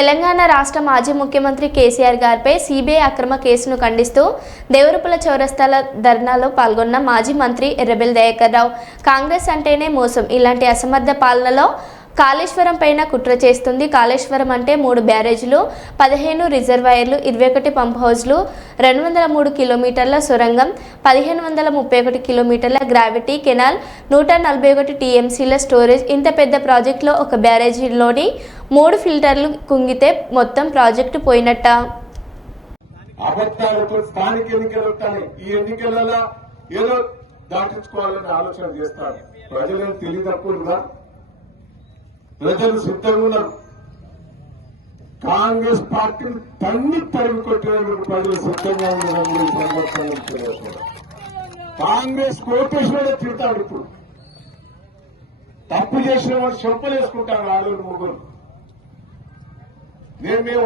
తెలంగాణ రాష్ట్ర మాజీ ముఖ్యమంత్రి కేసీఆర్ గారిపై సిబిఐ అక్రమ కేసును ఖండిస్తూ దేవరపల్లి చౌరస్తాల ధర్నాలో పాల్గొన్న మాజీ మంత్రి ఎర్రబెల్లి దయాకర్ రావు కాంగ్రెస్ అంటేనే మోసం, ఇలాంటి అసమర్థ పాలనలో కాళేశ్వరం పైన కుట్ర చేస్తుంది. కాళేశ్వరం అంటే 3 బ్యారేజీలు, 15 రిజర్వాయర్లు, 21 పంప్ హౌజ్లు, 203 కిలోమీటర్ల సొరంగం, 1531 కిలోమీటర్ల గ్రావిటీ కెనాల్, 141 టీఎంసీల స్టోరేజ్. ఇంత పెద్ద ప్రాజెక్టులో ఒక బ్యారేజీలోని 3 ఫిల్టర్లు కుంగితే మొత్తం ప్రాజెక్టు పోయినట్ట. అబద్ధాలతో స్థానిక ఎన్నికలు ఉంటాయి. ఈ ఎన్నికలలో ఏదో దాటించుకోవాలని ఆలోచన చేస్తారు. ప్రజలను తెలియదక్కువగా ప్రజలు సిద్ధంగా ఉన్నారు. కాంగ్రెస్ పార్టీని తరిమి కొట్టేందుకు ప్రజలు సిద్ధంగా ఉన్నారు. కాంగ్రెస్ కోటేశ్వరుడే తిడతాడు. ఇప్పుడు తప్పు చేసిన వాడు చెంపలేసుకుంటారు. 6 మేము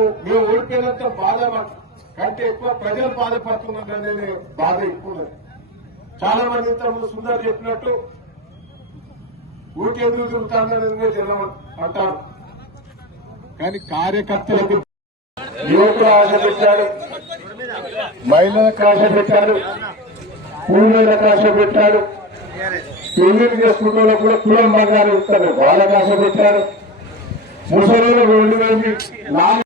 ఓడిపోయినంత బాధ కంటే ఎక్కువ ప్రజలు బాధపడుతున్నారనే బాధ ఎక్కువ. చాలా మంది ఇంతకుముందు సుందర్ చెప్పినట్టు ఊరికి ఎదురు తిరుగుతానని జనం అంటారు. కానీ కార్యకర్తలకు యువకులు ఆశ పెట్టాడు, మహిళలకు ఆశ పెట్టాడు, కూలీలకు ఆశ పెట్టాడు, పెళ్లిళ్ళు చేసుకుంటే కూడా కులం బంగారు ఇస్తారు వాళ్ళకు ఆశ పెట్టాడు. ముసలి 2000